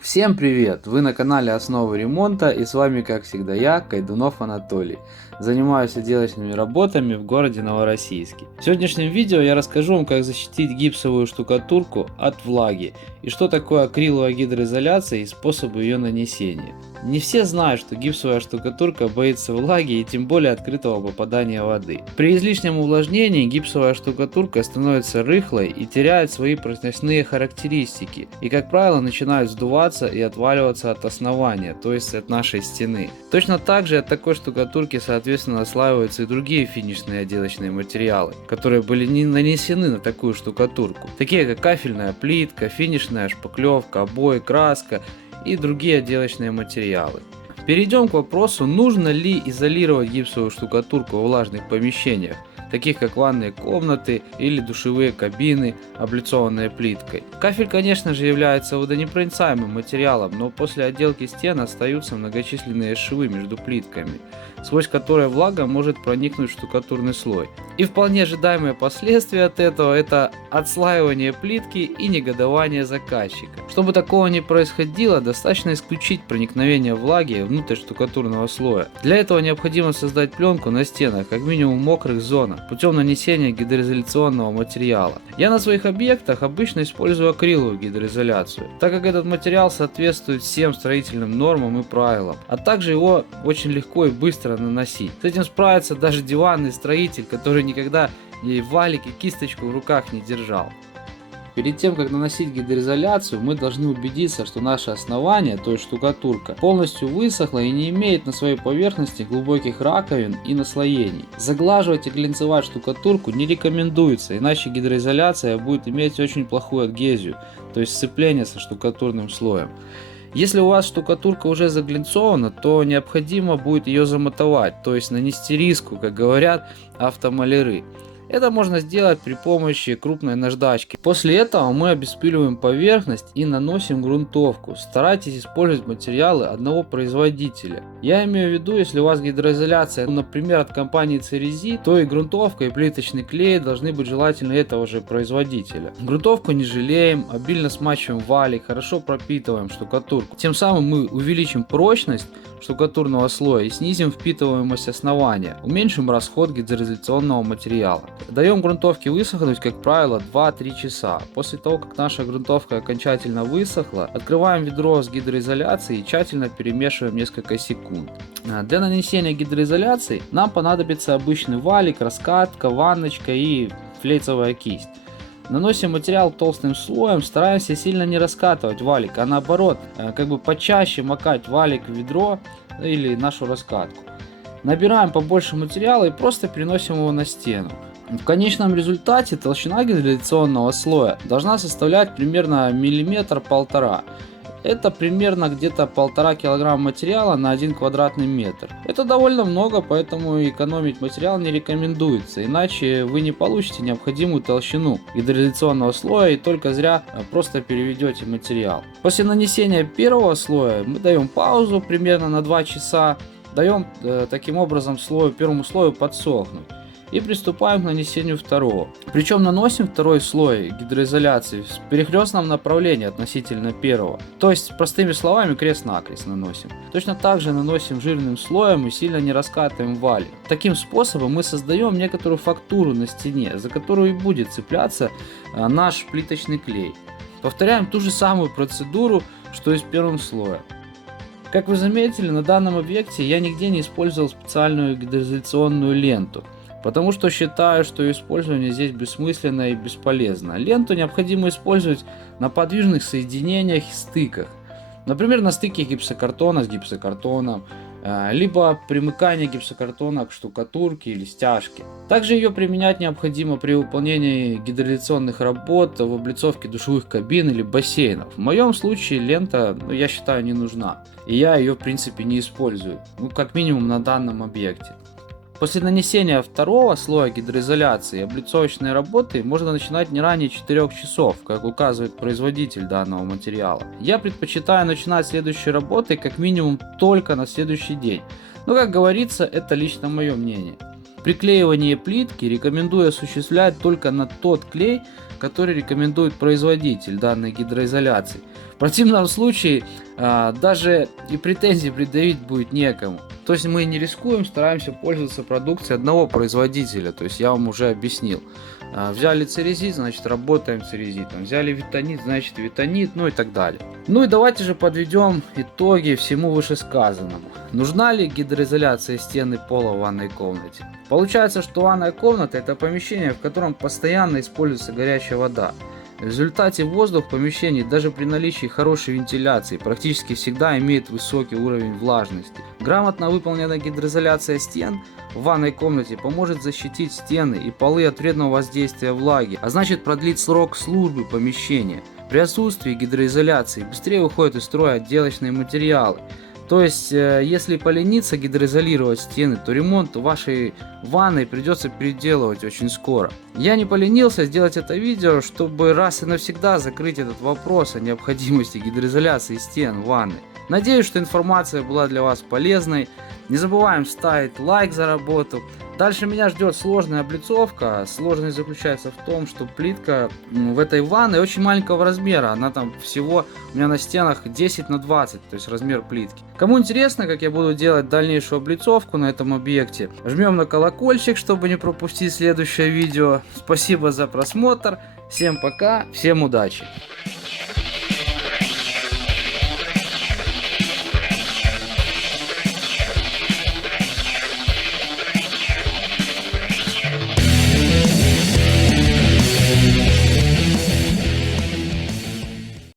Всем привет! Вы на канале Основы ремонта, и с вами как всегда я, Кайдунов Анатолий. Занимаюсь отделочными работами в городе Новороссийске. В сегодняшнем видео я расскажу вам, как защитить гипсовую штукатурку от влаги и что такое акриловая гидроизоляция и способы ее нанесения. Не все знают, что гипсовая штукатурка боится влаги и тем более открытого попадания воды. При излишнем увлажнении гипсовая штукатурка становится рыхлой и теряет свои прочностные характеристики и, как правило, начинает сдуваться и отваливаться от основания, то есть от нашей стены. Точно так же от такой штукатурки соответственно отслаиваются и другие финишные отделочные материалы, которые были не нанесены на такую штукатурку, такие как кафельная плитка, финишная шпаклевка, обои, краска и другие отделочные материалы. Перейдем к вопросу, нужно ли изолировать гипсовую штукатурку в влажных помещениях, таких как ванные комнаты или душевые кабины, облицованные плиткой. Кафель, конечно же, является водонепроницаемым материалом, но после отделки стен остаются многочисленные швы между плитками, сквозь которые влага может проникнуть в штукатурный слой. И вполне ожидаемые последствия от этого — это отслаивание плитки и негодование заказчика. Чтобы такого не происходило, достаточно исключить проникновение влаги внутрь штукатурного слоя. Для этого необходимо создать пленку на стенах, как минимум в мокрых зонах, путем нанесения гидроизоляционного материала. Я на своих объектах обычно использую акриловую гидроизоляцию, так как этот материал соответствует всем строительным нормам и правилам, а также его очень легко и быстро наносить. С этим справится даже диванный строитель, который никогда и валик, и кисточку в руках не держал. Перед тем, как наносить гидроизоляцию, мы должны убедиться, что наше основание, то есть штукатурка, полностью высохло и не имеет на своей поверхности глубоких раковин и наслоений. Заглаживать и глинцевать штукатурку не рекомендуется, иначе гидроизоляция будет иметь очень плохую адгезию, то есть сцепление со штукатурным слоем. Если у вас штукатурка уже заглинцована, то необходимо будет ее замотовать, то есть нанести риску, как говорят автомаляры. Это можно сделать при помощи крупной наждачки. После этого мы обеспиливаем поверхность и наносим грунтовку. Старайтесь использовать материалы одного производителя. Я имею в виду, если у вас гидроизоляция, например, от компании Cerezy, то и грунтовка, и плиточный клей должны быть желательно этого же производителя. Грунтовку не жалеем, обильно смачиваем валик, хорошо пропитываем штукатурку. Тем самым мы увеличим прочность штукатурного слоя и снизим впитываемость основания, уменьшим расход гидроизоляционного материала. Даем грунтовке высохнуть, как правило, 2-3 часа. После того, как наша грунтовка окончательно высохла, открываем ведро с гидроизоляцией и тщательно перемешиваем несколько секунд. Для нанесения гидроизоляции нам понадобится обычный валик, раскатка, ванночка и флейцевая кисть. Наносим материал толстым слоем, стараемся сильно не раскатывать валик, а наоборот, как бы почаще макать валик в ведро или нашу раскатку. Набираем побольше материала и просто переносим его на стену. В конечном результате толщина гидроизоляционного слоя должна составлять примерно миллиметр-полтора. Это примерно где-то 1,5 килограмма материала на 1 квадратный метр. Это довольно много, поэтому экономить материал не рекомендуется, иначе вы не получите необходимую толщину гидроизоляционного слоя и только зря просто переведете материал. После нанесения первого слоя мы даем паузу примерно на 2 часа, даем таким образом первому слою подсохнуть. И приступаем к нанесению второго. Причем наносим второй слой гидроизоляции в перекрестном направлении относительно первого. То есть, простыми словами, крест-накрест наносим. Точно так же наносим жирным слоем и сильно не раскатываем валик. Таким способом мы создаем некоторую фактуру на стене, за которую и будет цепляться наш плиточный клей. Повторяем ту же самую процедуру, что и с первым слоем. Как вы заметили, на данном объекте я нигде не использовал специальную гидроизоляционную ленту, потому что считаю, что использование здесь бессмысленно и бесполезно. Ленту необходимо использовать на подвижных соединениях и стыках. Например, на стыке гипсокартона с гипсокартоном, либо примыкание гипсокартона к штукатурке или стяжке. Также ее применять необходимо при выполнении гидроизоляционных работ в облицовке душевых кабин или бассейнов. В моем случае лента, я считаю, не нужна. И я ее в принципе не использую. Как минимум на данном объекте. После нанесения второго слоя гидроизоляции облицовочные работы можно начинать не ранее 4 часов, как указывает производитель данного материала. Я предпочитаю начинать следующие работы как минимум только на следующий день. Но, как говорится, это лично мое мнение. Приклеивание плитки рекомендую осуществлять только на тот клей, который рекомендует производитель данной гидроизоляции. В противном случае даже и претензий предъявить будет некому. То есть мы не рискуем, стараемся пользоваться продукцией одного производителя. То есть я вам уже объяснил. Взяли церезит, значит работаем церезитом. Взяли витонит, значит витонит, ну и так далее. Ну и давайте же подведем итоги всему вышесказанному. Нужна ли гидроизоляция стен и пола в ванной комнате? Получается, что ванная комната — это помещение, в котором постоянно используется горячая вода. В результате воздух в помещении даже при наличии хорошей вентиляции практически всегда имеет высокий уровень влажности. Грамотно выполненная гидроизоляция стен в ванной комнате поможет защитить стены и полы от вредного воздействия влаги, а значит продлить срок службы помещения. При отсутствии гидроизоляции быстрее выходят из строя отделочные материалы. То есть, если полениться гидроизолировать стены, то ремонт вашей ванной придется переделывать очень скоро. Я не поленился сделать это видео, чтобы раз и навсегда закрыть этот вопрос о необходимости гидроизоляции стен ванны. Надеюсь, что информация была для вас полезной. Не забываем ставить лайк за работу. Дальше меня ждет сложная облицовка. Сложность заключается в том, что плитка в этой ванной очень маленького размера. Она там всего у меня на стенах 10 на 20, то есть размер плитки. Кому интересно, как я буду делать дальнейшую облицовку на этом объекте, жмем на колокольчик, чтобы не пропустить следующее видео. Спасибо за просмотр. Всем пока, всем удачи.